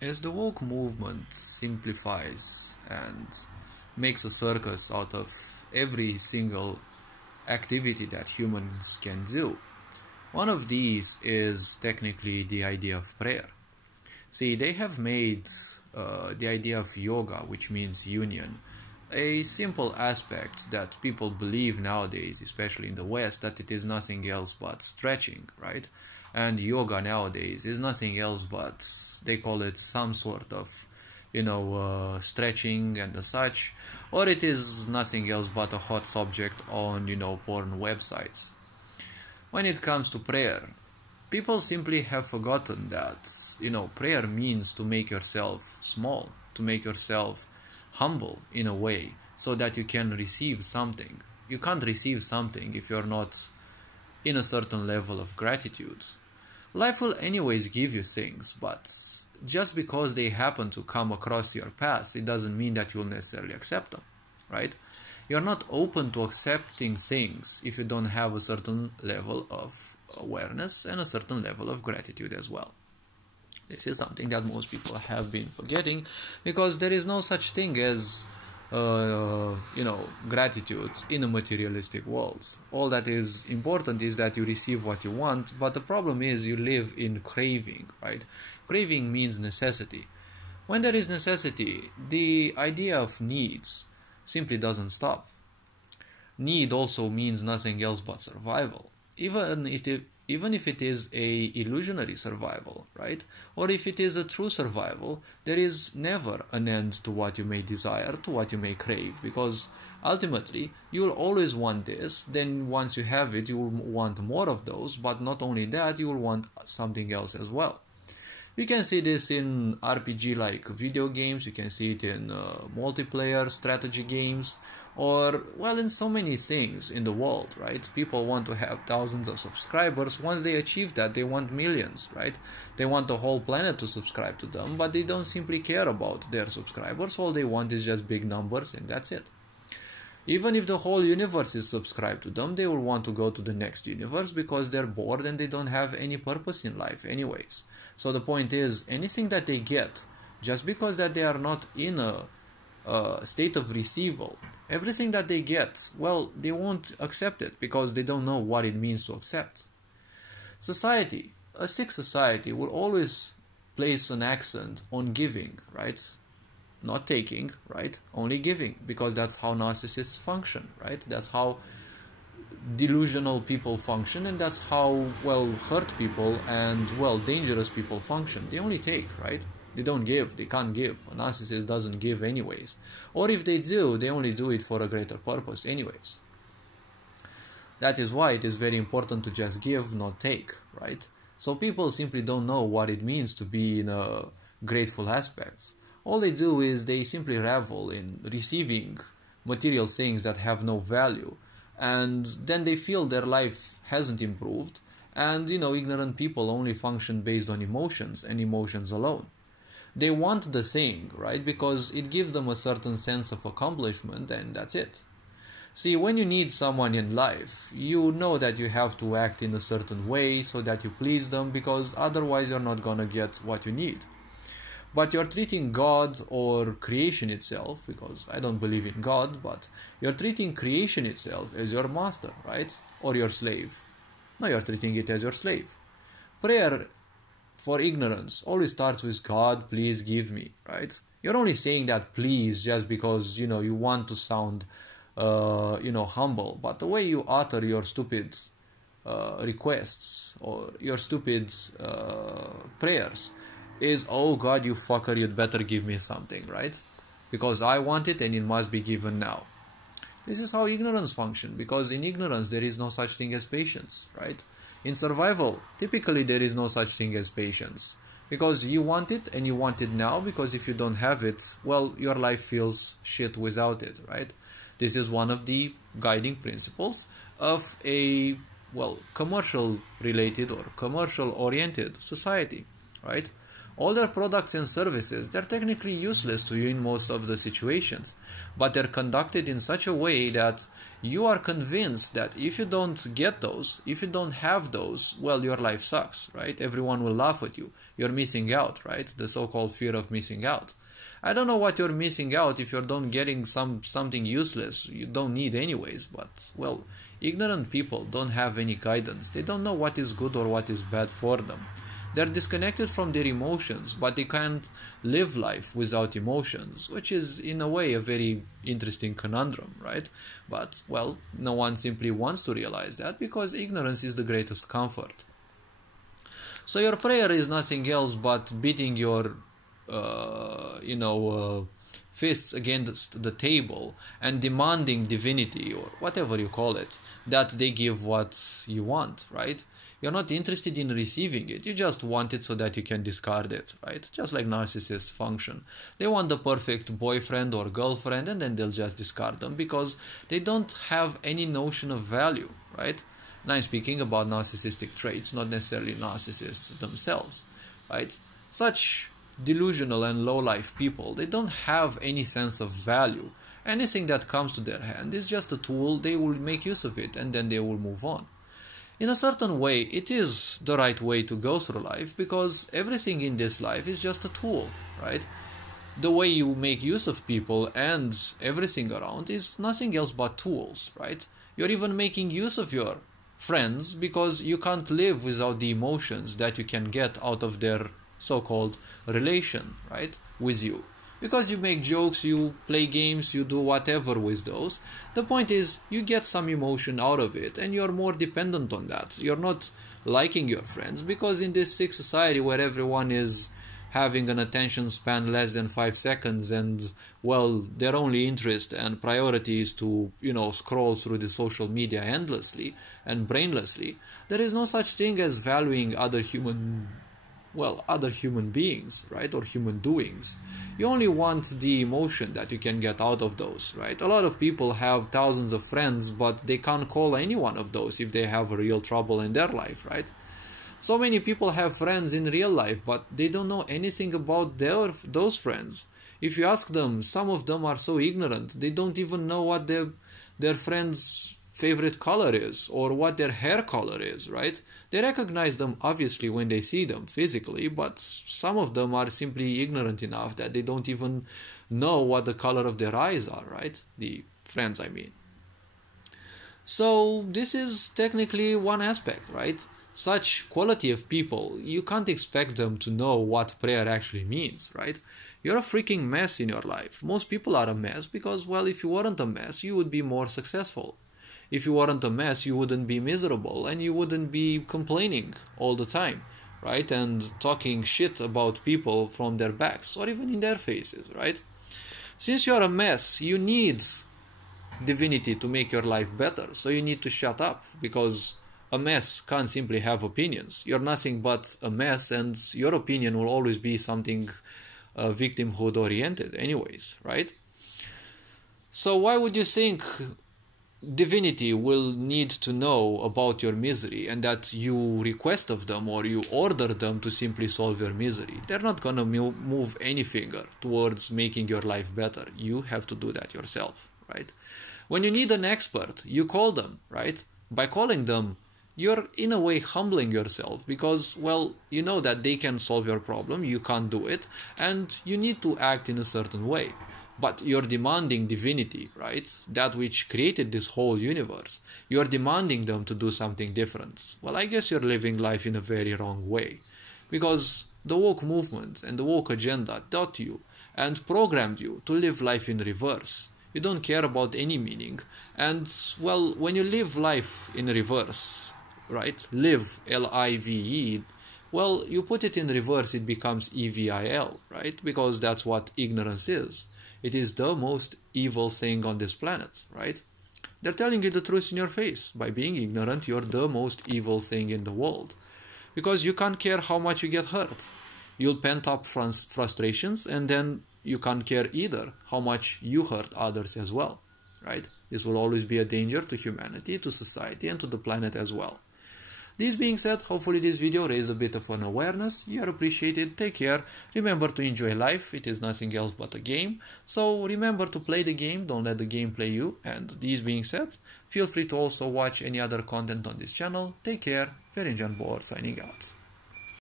As the woke movement simplifies and makes a circus out of every single activity that humans can do, one of these is technically the idea of prayer. See, they have made the idea of yoga, which means union, a simple aspect that people believe nowadays, especially in the West, that it is nothing else but stretching, right? And yoga nowadays is nothing else but, they call it some sort of, stretching and such, or it is nothing else but a hot subject on, porn websites. When it comes to prayer, people simply have forgotten that, prayer means to make yourself small, to make yourself humble in a way, so that you can receive something. You can't receive something if you're not in a certain level of gratitude. Life will anyways give you things, but just because they happen to come across your path, it doesn't mean that you'll necessarily accept them, right? You're not open to accepting things if you don't have a certain level of awareness and a certain level of gratitude as well. This is something that most people have been forgetting, because there is no such thing as gratitude in a materialistic world. All that is important is that you receive what you want, but the problem is you live in craving, right? Craving means necessity. When there is necessity, the idea of needs simply doesn't stop. Need also means nothing else but survival, even if it is a illusionary survival, right? Or if it is a true survival, there is never an end to what you may desire, to what you may crave, because ultimately you will always want this. Then once you have it, you will want more of those, but not only that, you will want something else as well. You can see this in RPG like video games, you can see it in multiplayer strategy games, or well, in so many things in the world, right? People want to have thousands of subscribers. Once they achieve that, they want millions, right? They want the whole planet to subscribe to them, but they don't simply care about their subscribers. All they want is just big numbers, and that's it. Even if the whole universe is subscribed to them, they will want to go to the next universe because they're bored and they don't have any purpose in life anyways. So the point is, anything that they get, just because that they are not in a state of receival, everything that they get, well, they won't accept it because they don't know what it means to accept. Society, a sick society, will always place an accent on giving, right? Not taking, right? Only giving, because that's how narcissists function, right? That's how delusional people function, and that's how, well, hurt people and, well, dangerous people function. They only take, right? They don't give. They can't give. A narcissist doesn't give anyways. Or if they do, they only do it for a greater purpose anyways. That is why it is very important to just give, not take, right? So people simply don't know what it means to be in a grateful aspect. All they do is they simply revel in receiving material things that have no value, and then they feel their life hasn't improved, and ignorant people only function based on emotions and emotions alone. They want the thing, right, because it gives them a certain sense of accomplishment, and that's it. See, when you need someone in life, you know that you have to act in a certain way so that you please them, because otherwise you're not gonna get what you need. But you're treating God or creation itself, because I don't believe in God, but you're treating creation itself as your master, right? Or your slave. No, you're treating it as your slave. Prayer for ignorance always starts with God, please give me, right? You're only saying that please just because, you want to sound, humble. But the way you utter your stupid requests or your stupid prayers is, oh God, you fucker, you'd better give me something, right? Because I want it and it must be given now. This is how ignorance functions, because in ignorance there is no such thing as patience, right? In survival, typically there is no such thing as patience, because you want it and you want it now, because if you don't have it, well, your life feels shit without it, right? This is one of the guiding principles of a, well, commercial related or commercial oriented society, right? All their products and services, they're technically useless to you in most of the situations, but they're conducted in such a way that you are convinced that if you don't get those, if you don't have those, well, your life sucks, right? Everyone will laugh at you. You're missing out, right? The so-called fear of missing out. I don't know what you're missing out if you're not getting something useless you don't need anyways, but, well, ignorant people don't have any guidance. They don't know what is good or what is bad for them. They're disconnected from their emotions, but they can't live life without emotions, which is in a way a very interesting conundrum, right? But, well, no one simply wants to realize that because ignorance is the greatest comfort. So your prayer is nothing else but beating your fists against the table and demanding divinity, or whatever you call it, that they give what you want, right? You're not interested in receiving it. You just want it so that you can discard it, right? Just like narcissists function. They want the perfect boyfriend or girlfriend, and then they'll just discard them because they don't have any notion of value, right? Now I'm speaking about narcissistic traits, not necessarily narcissists themselves, right? Such delusional and low-life people, they don't have any sense of value. Anything that comes to their hand is just a tool. They will make use of it and then they will move on. In a certain way, it is the right way to go through life because everything in this life is just a tool, right? The way you make use of people and everything around is nothing else but tools, right? You're even making use of your friends because you can't live without the emotions that you can get out of their so-called relation, right, with you. Because you make jokes, you play games, you do whatever with those. The point is, you get some emotion out of it and you're more dependent on that. You're not liking your friends because in this sick society where everyone is having an attention span less than 5 seconds and, well, their only interest and priority is to, scroll through the social media endlessly and brainlessly, there is no such thing as valuing other human beings, right, or human doings. You only want the emotion that you can get out of those, right? A lot of people have thousands of friends, but they can't call any one of those if they have a real trouble in their life, right? So many people have friends in real life, but they don't know anything about those friends. If you ask them, some of them are so ignorant, they don't even know what their friends' favorite color is or what their hair color is, right? They recognize them obviously when they see them physically, but some of them are simply ignorant enough that they don't even know what the color of their eyes are, right? The friends, I mean. So this is technically one aspect, right? Such quality of people, you can't expect them to know what prayer actually means, right? You're a freaking mess in your life. Most people are a mess because, well, if you weren't a mess, you would be more successful. If you weren't a mess, you wouldn't be miserable and you wouldn't be complaining all the time, right? And talking shit about people from their backs or even in their faces, right? Since you're a mess, you need divinity to make your life better. So you need to shut up because a mess can't simply have opinions. You're nothing but a mess and your opinion will always be something victimhood oriented anyways, right? So why would you think divinity will need to know about your misery and that you request of them or you order them to simply solve your misery? They're not gonna move any finger towards making your life better. You have to do that yourself, right? When you need an expert, you call them, right? By calling them, you're in a way humbling yourself because, well, you know that they can solve your problem, you can't do it, and you need to act in a certain way. But you're demanding divinity, right? That which created this whole universe. You're demanding them to do something different. Well, I guess you're living life in a very wrong way. Because the woke movement and the woke agenda taught you and programmed you to live life in reverse. You don't care about any meaning. And, well, when you live life in reverse, right? Live, L-I-V-E, well, you put it in reverse, it becomes E-V-I-L, right? Because that's what ignorance is. It is the most evil thing on this planet, right? They're telling you the truth in your face. By being ignorant, you're the most evil thing in the world. Because you can't care how much you get hurt. You'll pent up frustrations and then you can't care either how much you hurt others as well, right? This will always be a danger to humanity, to society, and to the planet as well. This being said, hopefully this video raised a bit of an awareness. You are appreciated. Take care. Remember to enjoy life. It is nothing else but a game. So remember to play the game. Don't let the game play you. And this being said, feel free to also watch any other content on this channel. Take care. Ferenc Board signing out.